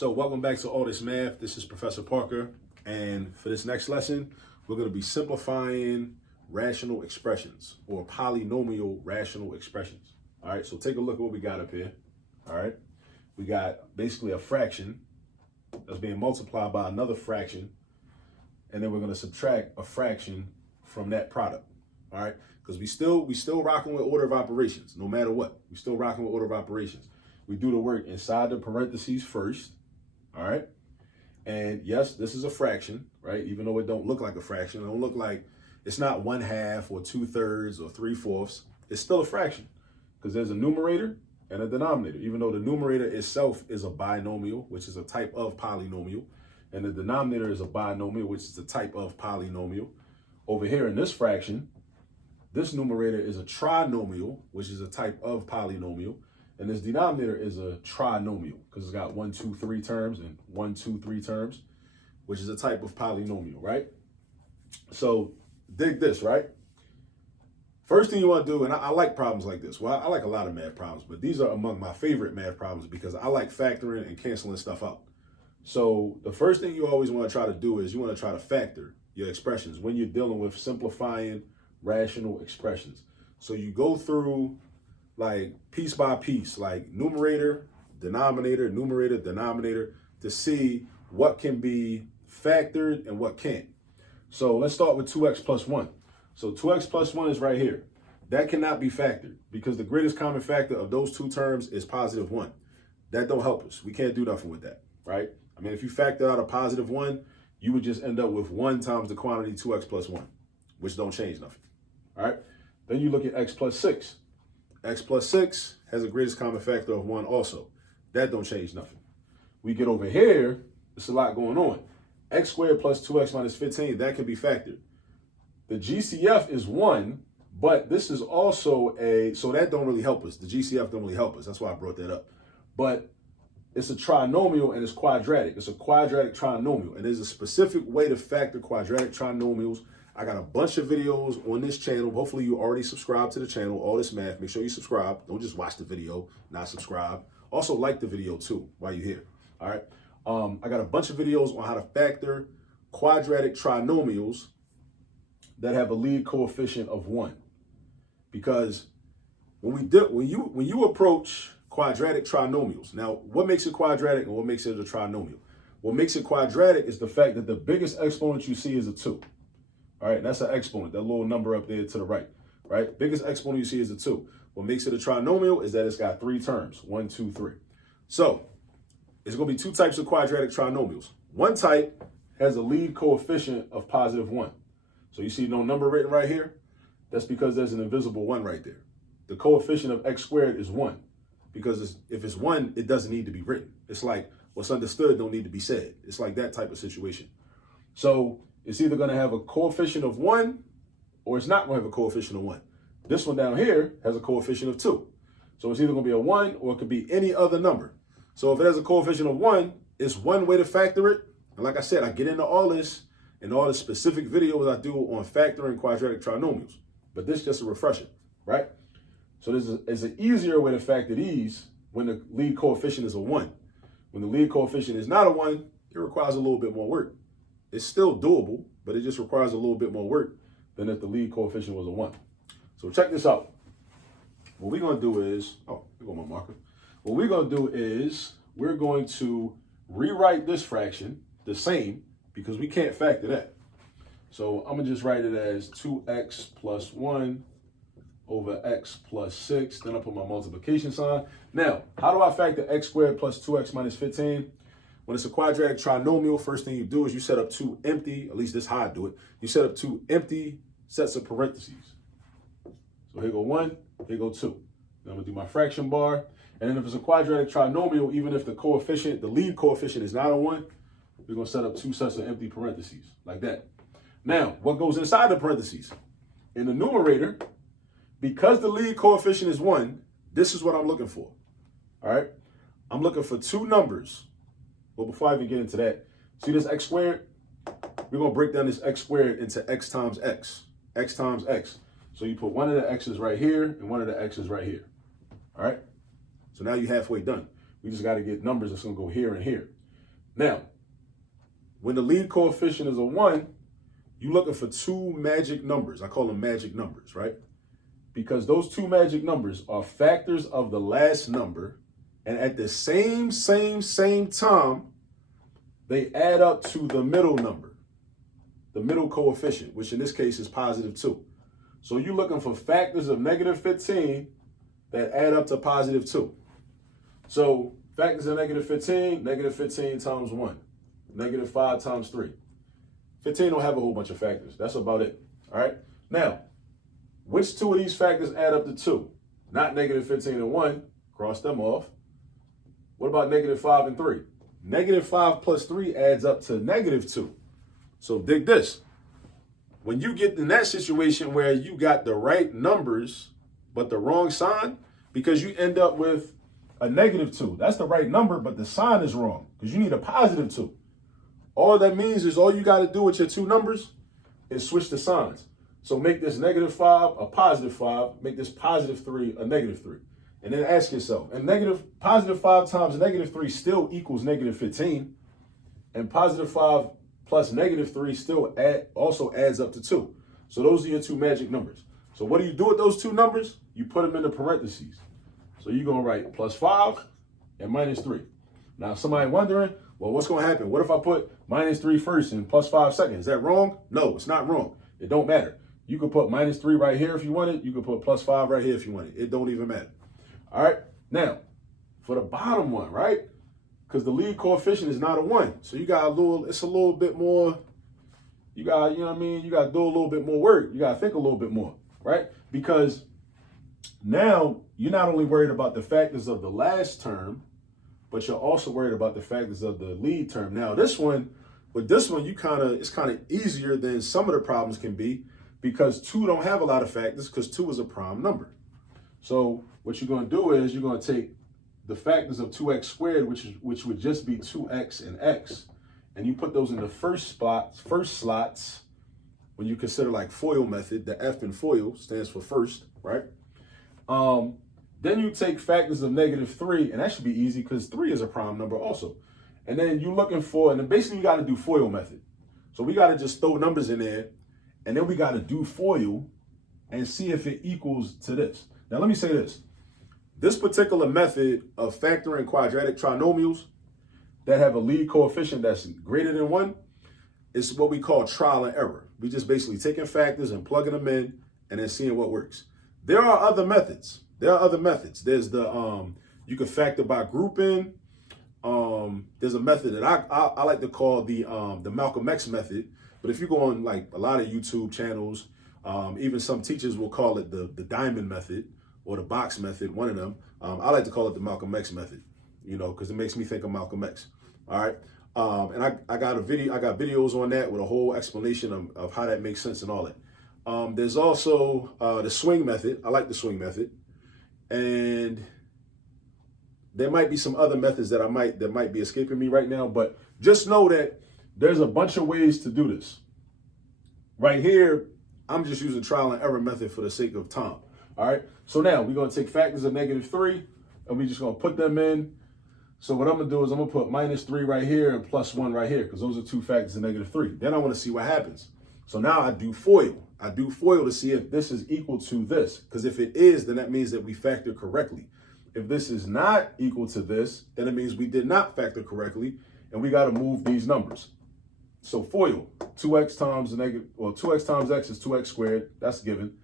So welcome back to All This Math. This is Professor Parker. And for this next lesson, we're going to be simplifying rational expressions or polynomial rational expressions. All right, so take a look at what we got up here. All right, we got basically a fraction that's being multiplied by another fraction. And then we're going to subtract a fraction from that product. All right, because we still rocking with order of operations, no matter what. We still rocking with order of operations. We do the work inside the parentheses first. All right. And yes, this is a fraction, right? Even though it don't look like a fraction, it don't look like, it's not 1/2 or 2/3 or 3/4. It's still a fraction because there's a numerator and a denominator, even though the numerator itself is a binomial, which is a type of polynomial, and the denominator is a binomial, which is a type of polynomial. Over here in this fraction, this numerator is a trinomial, which is a type of polynomial. And this denominator is a trinomial because it's got 1, 2, 3 terms and 1, 2, 3 terms, which is a type of polynomial, right? So dig this, right? First thing you want to do, and I like problems like this. Well, I like a lot of math problems, but these are among my favorite math problems because I like factoring and canceling stuff out. So the first thing you always want to try to do is you want to try to factor your expressions when you're dealing with simplifying rational expressions. So you go through like piece by piece, like numerator, denominator, to see what can be factored and what can't. So let's start with 2x plus 1. So 2x plus 1 is right here. That cannot be factored because the greatest common factor of those two terms is positive 1. That don't help us. We can't do nothing with that, right? I mean, if you factor out a positive 1, you would just end up with 1 times the quantity 2x plus 1, which don't change nothing, all right? Then you look at x plus 6. X plus 6 has a greatest common factor of 1 also. That don't change nothing. We get over here, there's a lot going on. X squared plus 2x minus 15, that can be factored. The GCF is 1, but this is also so that don't really help us. The GCF don't really help us. That's why I brought that up. But it's a trinomial and it's quadratic. It's a quadratic trinomial. And there's a specific way to factor quadratic trinomials. I got a bunch of videos on this channel. Hopefully you already subscribed to the channel, All This Math. Make sure you subscribe. Don't just watch the video, not subscribe. Also like the video too while you're here. All right. I got a bunch of videos on how to factor quadratic trinomials that have a lead coefficient of 1. Because when you approach quadratic trinomials, now what makes it quadratic and what makes it a trinomial? What makes it quadratic is the fact that the biggest exponent you see is a 2. All right, that's an exponent, that little number up there to the right, right? Biggest exponent you see is a 2. What makes it a trinomial is that it's got 3 terms, 1, 2, 3. So it's going to be 2 types of quadratic trinomials. One type has a lead coefficient of positive 1. So you see no number written right here? That's because there's an invisible 1 right there. The coefficient of x squared is 1 because if it's 1, it doesn't need to be written. It's like what's understood don't need to be said. It's like that type of situation. So it's either going to have a coefficient of 1 or it's not going to have a coefficient of 1. This one down here has a coefficient of 2. So it's either going to be a 1 or it could be any other number. So if it has a coefficient of 1, it's one way to factor it. And like I said, I get into all this in all the specific videos I do on factoring quadratic trinomials. But this is just a refresher, right? So this is an easier way to factor these when the lead coefficient is a 1. When the lead coefficient is not a 1, it requires a little bit more work. It's still doable, but it just requires a little bit more work than if the lead coefficient was a 1. So check this out. What we're going to do is, oh, here go my marker. What we're going to do is we're going to rewrite this fraction the same because we can't factor that. So I'm going to just write it as 2x plus 1 over x plus 6. Then I put my multiplication sign. Now, how do I factor x squared plus 2x minus 15? When it's a quadratic trinomial, first thing you do is you set up 2 empty, at least this is how I do it. You set up 2 empty sets of parentheses. So here go 1, here go 2. Then I'm gonna do my fraction bar. And then if it's a quadratic trinomial, even if the lead coefficient is not a 1, we're gonna set up 2 sets of empty parentheses, like that. Now, what goes inside the parentheses? In the numerator, because the lead coefficient is 1, this is what I'm looking for, all right? I'm looking for 2 numbers. Well, before I even get into that, see this x squared? We're going to break down this x squared into x times x times x. So you put one of the x's right here and one of the x's right here. All right? So now you're halfway done. We just got to get numbers that's going to go here and here. Now, when the lead coefficient is a 1, you're looking for two magic numbers. I call them magic numbers, right? Because those two magic numbers are factors of the last number, and at the same time, they add up to the middle number, the middle coefficient, which in this case is positive 2. So you're looking for factors of negative 15 that add up to positive 2. So factors of negative 15 times 1, negative 5 times 3. 15 don't have a whole bunch of factors. That's about it. All right. Now, which two of these factors add up to 2? Not negative 15 and 1. Cross them off. What about negative 5 and 3? Negative 5 plus 3 adds up to negative 2. So dig this. When you get in that situation where you got the right numbers, but the wrong sign, because you end up with a negative 2. That's the right number, but the sign is wrong because you need a positive 2. All that means is all you got to do with your two numbers is switch the signs. So make this negative 5 a positive 5, make this positive 3 a negative 3. And then ask yourself, and positive 5 times negative 3 still equals negative 15. And positive 5 plus negative 3 still also adds up to 2. So those are your two magic numbers. So what do you do with those two numbers? You put them into parentheses. So you're going to write plus 5 and minus 3. Now, somebody wondering, well, what's going to happen? What if I put minus 3 first and plus 5 second? Is that wrong? No, it's not wrong. It don't matter. You could put minus 3 right here if you want it. You could put plus 5 right here if you want it. It don't even matter. All right. Now, for the bottom one, right? Because the lead coefficient is not a 1. So you got it's a little bit more, you got, you know what I mean? You got to do a little bit more work. You got to think a little bit more, right? Because now you're not only worried about the factors of the last term, but you're also worried about the factors of the lead term. Now this one, it's kind of easier than some of the problems can be because 2 don't have a lot of factors because 2 is a prime number. So what you're going to do is you're going to take the factors of 2x squared, which would just be 2x and x, and you put those in the first slots when you consider like FOIL method. The F in FOIL stands for first, right? Then you take factors of negative 3, and that should be easy because 3 is a prime number also. And then you're looking for, and then basically you got to do FOIL method. So we got to just throw numbers in there, and then we got to do FOIL and see if it equals to this. Now let me say this. This particular method of factoring quadratic trinomials that have a lead coefficient that's greater than 1 is what we call trial and error. We just basically taking factors and plugging them in and then seeing what works. There are other methods. There's the, you can factor by grouping. There's a method that I like to call the Malcolm X method. But if you go on like a lot of YouTube channels, even some teachers will call it the diamond method or the box method, one of them. I like to call it the Malcolm X method, you know, because it makes me think of Malcolm X. All right. And I got videos on that with a whole explanation of how that makes sense and all that. There's also the swing method. I like the swing method. And there might be some other methods that might be escaping me right now, but just know that there's a bunch of ways to do this. Right here, I'm just using trial and error method for the sake of time. All right. So now we're going to take factors of negative 3 and we're just going to put them in. So what I'm going to do is I'm going to put minus 3 right here and plus 1 right here because those are two factors of negative 3. Then I want to see what happens. So now I do FOIL. I do FOIL to see if this is equal to this, because if it is, then that means that we factor correctly. If this is not equal to this, then it means we did not factor correctly and we got to move these numbers. So FOIL, 2x times x is 2x squared. That's given.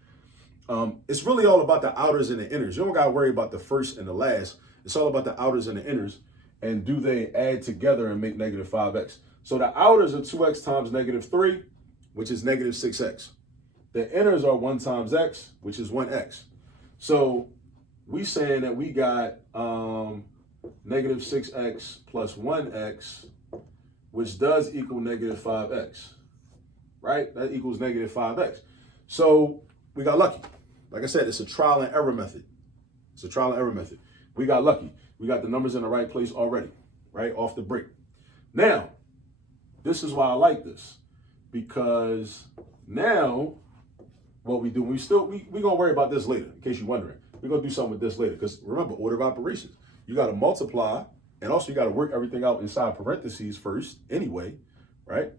It's really all about the outers and the inners. You don't got to worry about the first and the last. It's all about the outers and the inners. And do they add together and make negative 5x? So the outers are 2x times negative 3, which is negative 6x. The inners are 1 times x, which is 1x. So we saying that we got negative 6x plus 1x, which does equal negative 5x, right? That equals negative 5x. So we got lucky. Like I said, it's a trial and error method. It's a trial and error method. We got lucky. We got the numbers in the right place already, right? Off the break. Now, this is why I like this, because now what we do, we're going to worry about this later, in case you're wondering. We're going to do something with this later, because remember, order of operations. You got to multiply And also, you got to work everything out inside parentheses first anyway, right?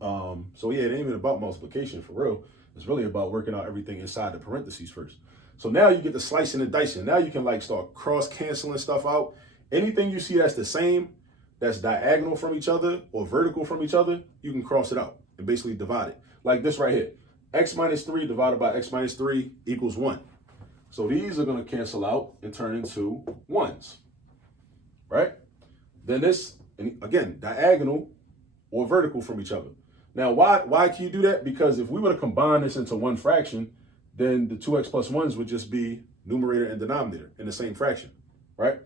So yeah, it ain't even about multiplication for real. It's really about working out everything inside the parentheses first. So now you get the slicing and dicing. Now you can like start cross-canceling stuff out. Anything you see that's the same, that's diagonal from each other or vertical from each other, you can cross it out and basically divide it. Like this right here. X minus 3 divided by x minus 3 equals 1. So these are going to cancel out and turn into 1s, right? Then this, and again, diagonal or vertical from each other. Now, why can you do that? Because if we were to combine this into one fraction, then the 2x plus 1s would just be numerator and denominator in the same fraction, right?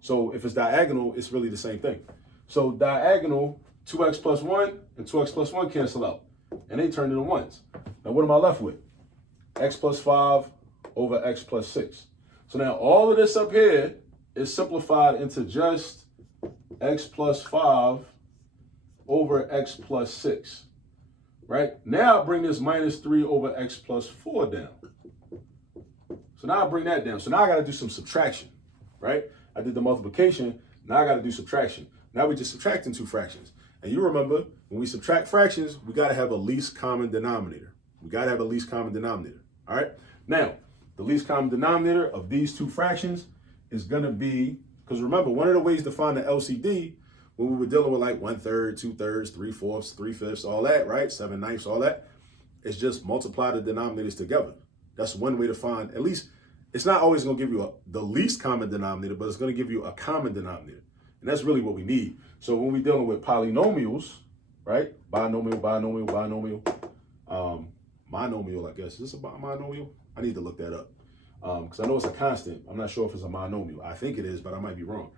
So if it's diagonal, it's really the same thing. So diagonal, 2x plus 1 and 2x plus 1 cancel out, and they turn into 1s. Now, what am I left with? X plus 5 over x plus 6. So now all of this up here is simplified into just x plus 5 over x plus 6, right? Now I bring this minus 3 over x plus 4 down. So now I bring that down. So now I got to do some subtraction, right? I did the multiplication. Now I got to do subtraction. Now we're just subtracting two fractions. And you remember, when we subtract fractions, we got to have a least common denominator. We got to have a least common denominator, all right? Now, the least common denominator of these two fractions is going to be, because remember, one of the ways to find the LCD when we were dealing with like 1/3, 2/3, 3/4, 3/5, all that, right? 7/9, all that, is just multiply the denominators together. That's one way to find, at least, it's not always going to give you the least common denominator, but it's going to give you a common denominator. And that's really what we need. So when we're dealing with polynomials, right? Binomial, monomial, I guess. Is this a monomial? I need to look that up. Because I know it's a constant. I'm not sure if it's a monomial. I think it is, but I might be wrong.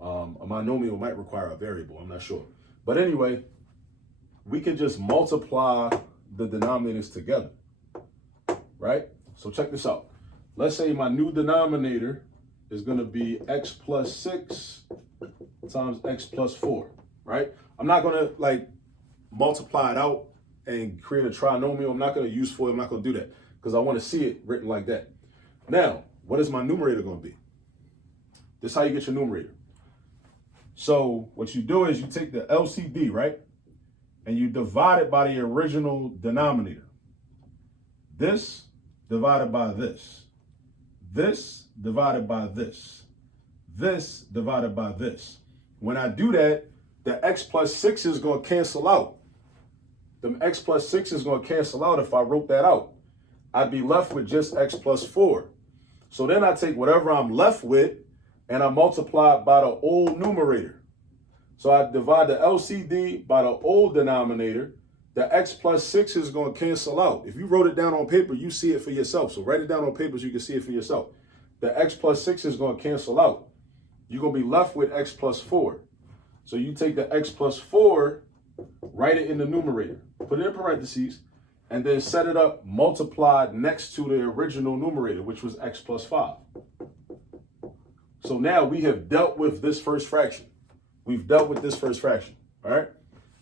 A monomial might require a variable. I'm not sure. But anyway, we can just multiply the denominators together, right? So check this out. Let's say my new denominator is going to be x plus 6 times x plus 4, right? I'm not going to like multiply it out and create a trinomial. I'm not going to use 4. I'm not going to do that because I want to see it written like that. Now, what is my numerator going to be? This is how you get your numerator. So what you do is you take the LCD, right? And you divide it by the original denominator. This divided by this. This divided by this. This divided by this. When I do that, the x plus 6 is going to cancel out. The x plus 6 is going to cancel out if I wrote that out. I'd be left with just x plus 4. So then I take whatever I'm left with and I multiply it by the old numerator. So I divide the LCD by the old denominator. The x plus 6 is going to cancel out. If you wrote it down on paper, you see it for yourself. So write it down on paper so you can see it for yourself. The x plus 6 is going to cancel out. You're going to be left with x plus 4. So you take the x plus 4, write it in the numerator, put it in parentheses, and then set it up multiplied next to the original numerator, which was x plus 5. So now we have dealt with this first fraction. We've dealt with this first fraction, all right?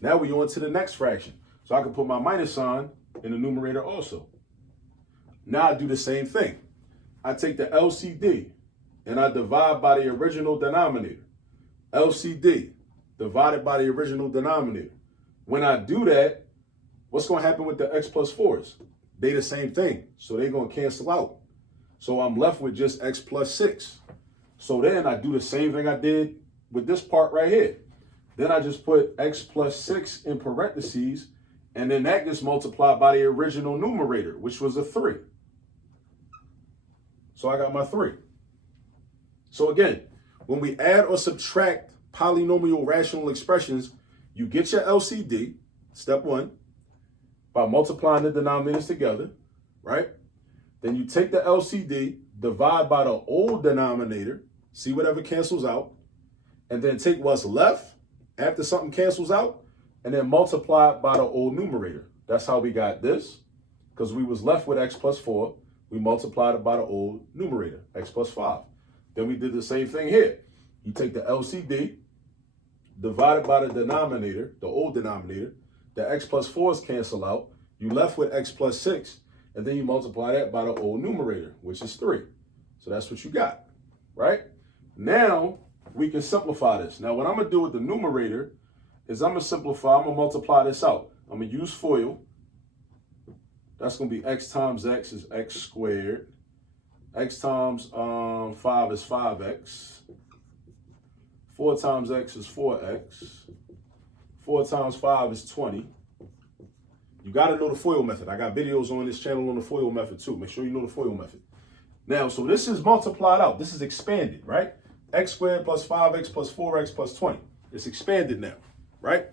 Now we're on to the next fraction. So I can put my minus sign in the numerator also. Now I do the same thing. I take the LCD and I divide by the original denominator. LCD divided by the original denominator. When I do that, what's going to happen with the x plus 4s? They the same thing, so they're going to cancel out. So I'm left with just x plus 6. So then I do the same thing I did with this part right here. Then I just put x plus 6 in parentheses, and then that gets multiplied by the original numerator, which was a 3. So I got my 3. So again, when we add or subtract polynomial rational expressions, you get your LCD, step 1, by multiplying the denominators together, right? Then you take the LCD, divide by the old denominator, see whatever cancels out, and then take what's left after something cancels out, and then multiply it by the old numerator. That's how we got this, because we was left with x plus 4. We multiplied it by the old numerator, x plus 5. Then we did the same thing here. You take the LCD, divide it by the denominator, the old denominator. The x plus 4s cancel out. You left with x plus 6, and then you multiply that by the old numerator, which is 3. So that's what you got, right? Now, we can simplify this. Now, what I'm going to do with the numerator is I'm going to multiply this out. I'm going to use FOIL. That's going to be x times x is x squared. X times 5 is 5x. 4 times x is 4x. 4 times 5 is 20. You got to know the FOIL method. I got videos on this channel on the FOIL method too. Make sure you know the FOIL method. Now, so this is multiplied out. This is expanded, right? X squared plus 5x plus 4x plus 20. It's expanded now, right?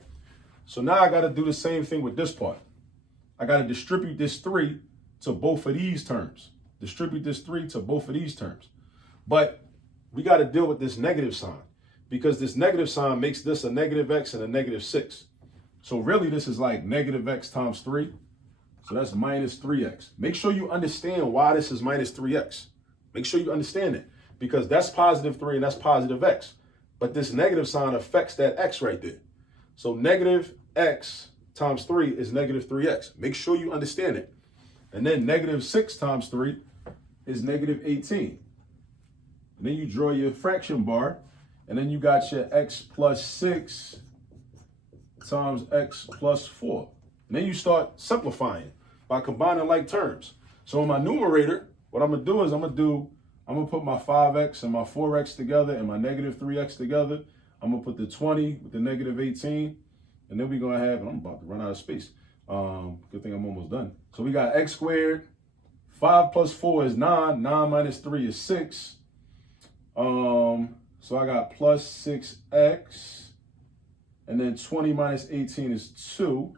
So now I got to do the same thing with this part. I got to distribute this 3 to both of these terms. Distribute this 3 to both of these terms. But we got to deal with this negative sign because this negative sign makes this a negative x and a negative 6. So really this is like negative x times 3. So that's minus 3x. Make sure you understand why this is minus 3x. Make sure you understand it because that's positive 3 and that's positive x. But this negative sign affects that x right there. So negative x times 3 is negative 3x. Make sure you understand it. And then negative 6 times 3 is negative 18. And then you draw your fraction bar, and then you got your x plus 6 times x plus 4. And then you start simplifying by combining like terms. So in my numerator, what I'm going to do is I'm going to put my 5x and my 4x together and my negative 3x together. I'm going to put the 20 with the negative 18. And then we're going to have, and I'm about to run out of space. Good thing I'm almost done. So we got x squared. 5 plus 4 is 9. 9 minus 3 is 6. So I got plus 6x. And then 20 minus 18 is 2.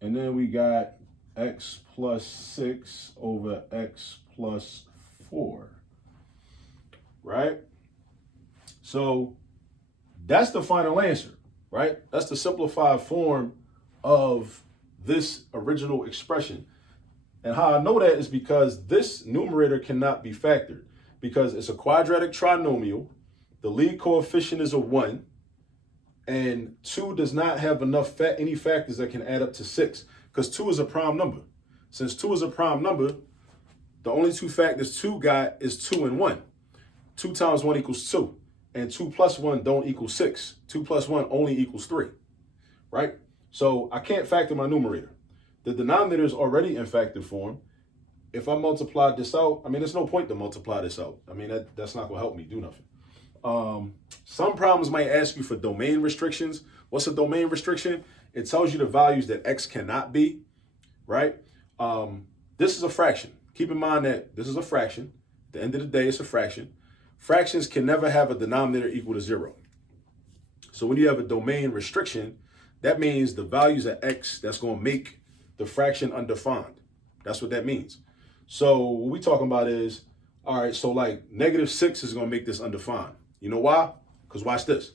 And then we got x plus 6 over x plus 4. Right? So that's the final answer, right? That's the simplified form of this original expression. And how I know that is because this numerator cannot be factored because it's a quadratic trinomial. The lead coefficient is a 1. And 2 does not have enough any factors that can add up to 6 because 2 is a prime number. Since 2 is a prime number, the only two factors 2 got is 2 and 1. 2 times 1 equals 2. And 2 plus 1 don't equal 6. 2 plus 1 only equals 3, right? So I can't factor my numerator. The denominator is already in factored form. If I multiply this out, I mean, there's no point to multiply this out. I mean, that's not going to help me do nothing. Some problems might ask you for domain restrictions. What's a domain restriction? It tells you the values that x cannot be, right? This is a fraction. Keep in mind that this is a fraction. At the end of the day, it's a fraction. Fractions can never have a denominator equal to 0. So when you have a domain restriction, that means the values of x that's going to make the fraction undefined. That's what that means. So what we're talking about is, all right, so like negative 6 is going to make this undefined. You know why? Because watch this.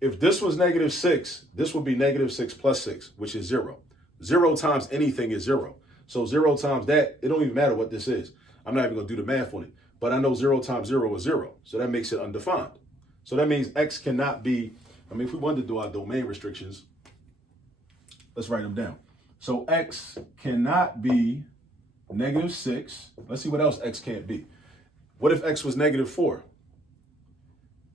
If this was negative 6, this would be negative 6 plus 6, which is 0. 0 times anything is 0. So 0 times that, it don't even matter what this is. I'm not even going to do the math on it. But I know 0 times 0 is 0. So that makes it undefined. So that means x cannot be, I mean, if we wanted to do our domain restrictions, let's write them down. So x cannot be negative 6. Let's see what else x can't be. What if x was negative 4?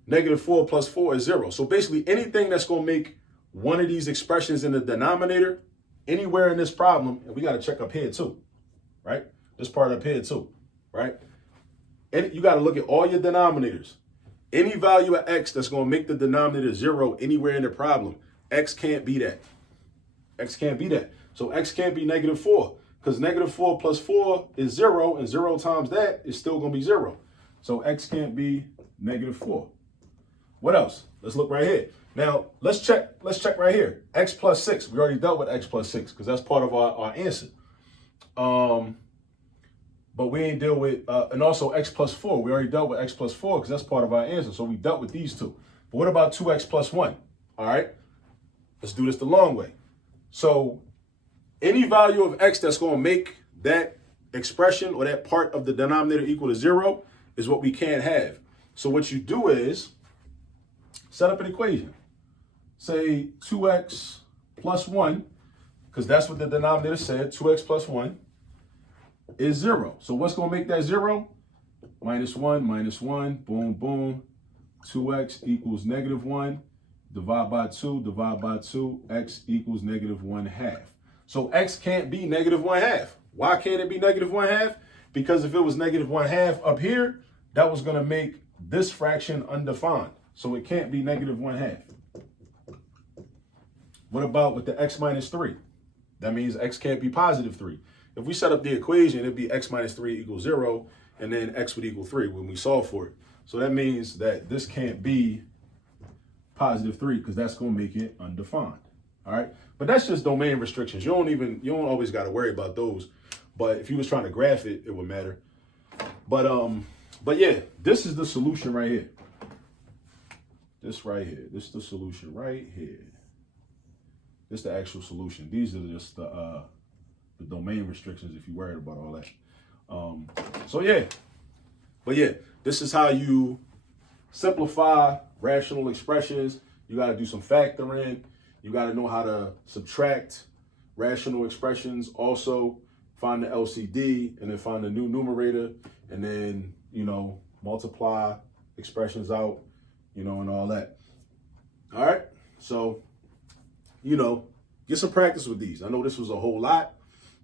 Negative 4 plus 4 is 0. So basically anything that's going to make one of these expressions in the denominator, anywhere in this problem, and we got to check up here too, right? This part up here too, right? And you got to look at all your denominators. Any value of x that's going to make the denominator 0 anywhere in the problem, x can't be that. X can't be that. So x can't be negative 4 because negative 4 plus 4 is 0 and 0 times that is still going to be 0. So x can't be negative 4. What else? Let's look right here. Now, let's check right here. X plus 6. We already dealt with x plus 6 because that's part of our answer. But we ain't deal with, and also x plus 4. We already dealt with x plus 4 because that's part of our answer. So we dealt with these two. But what about 2x plus 1? All right. Let's do this the long way. So any value of x that's going to make that expression or that part of the denominator equal to 0 is what we can't have. So what you do is set up an equation. Say 2x plus 1, because that's what the denominator said, 2x plus 1 is 0. So what's going to make that 0? Minus 1, boom, boom. 2x equals -1, divide by 2, x equals -1/2. So x can't be -1/2. Why can't it be -1/2? Because if it was -1/2 up here, that was going to make this fraction undefined. So it can't be -1/2. What about with the x minus 3? That means x can't be +3. If we set up the equation, it'd be x minus 3 equals 0, and then x would equal 3 when we solve for it. So that means that this can't be +3 because that's going to make it undefined. All right. But that's just domain restrictions. You don't always got to worry about those. But if you was trying to graph it, it would matter. But yeah, this is the solution right here. This right here. This is the solution right here. This is the actual solution. These are just the domain restrictions if you're worried about all that. So yeah. But yeah, this is how you simplify rational expressions. You got to do some factoring. You got to know how to subtract rational expressions. Also, find the LCD and then find the new numerator and then, multiply expressions out, and all that. All right. So, get some practice with these. I know this was a whole lot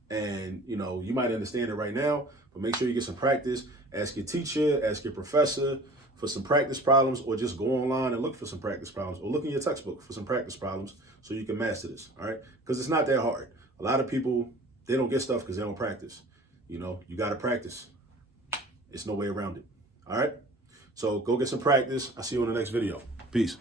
and, you might understand it right now, but make sure you get some practice. Ask your teacher, ask your professor for some practice problems, or just go online and look for some practice problems, or look in your textbook for some practice problems so you can master this, all right? Because it's not that hard. A lot of people, they don't get stuff because they don't practice. You got to practice. It's no way around it, all right? So go get some practice. I'll see you in the next video. Peace.